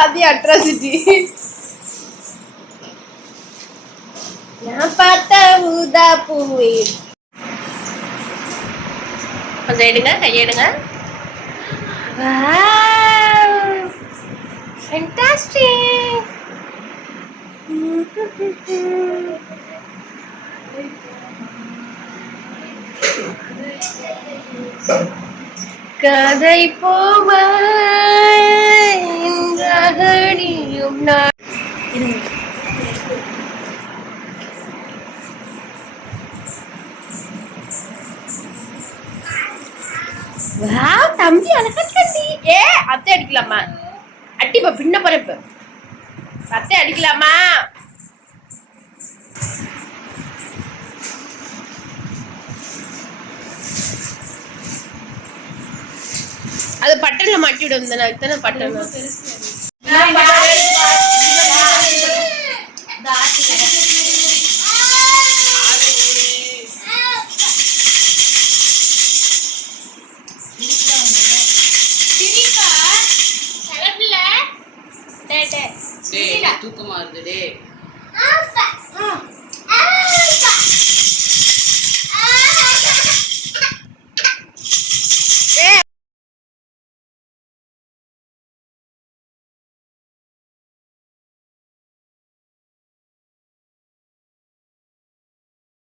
அது அட்ராசிட்டி. நான் பார்த்த ஊதா பூவே. கொஞ்சம் எடுங்க, கையெடுங்க. ஃபேண்டாஸ்டிக். கதை போமா இன்றகடியும் நான். தம்பி அழகா கட்டி. அத்தை அடிக்கலாமா? அடிப்பா பின்ன பரப்பு. அத்தை அடிக்கலாமா? அது பட்டன்ல மாட்டி விடும். இத்தனை பட்டன் தூக்கமா இருந்தது.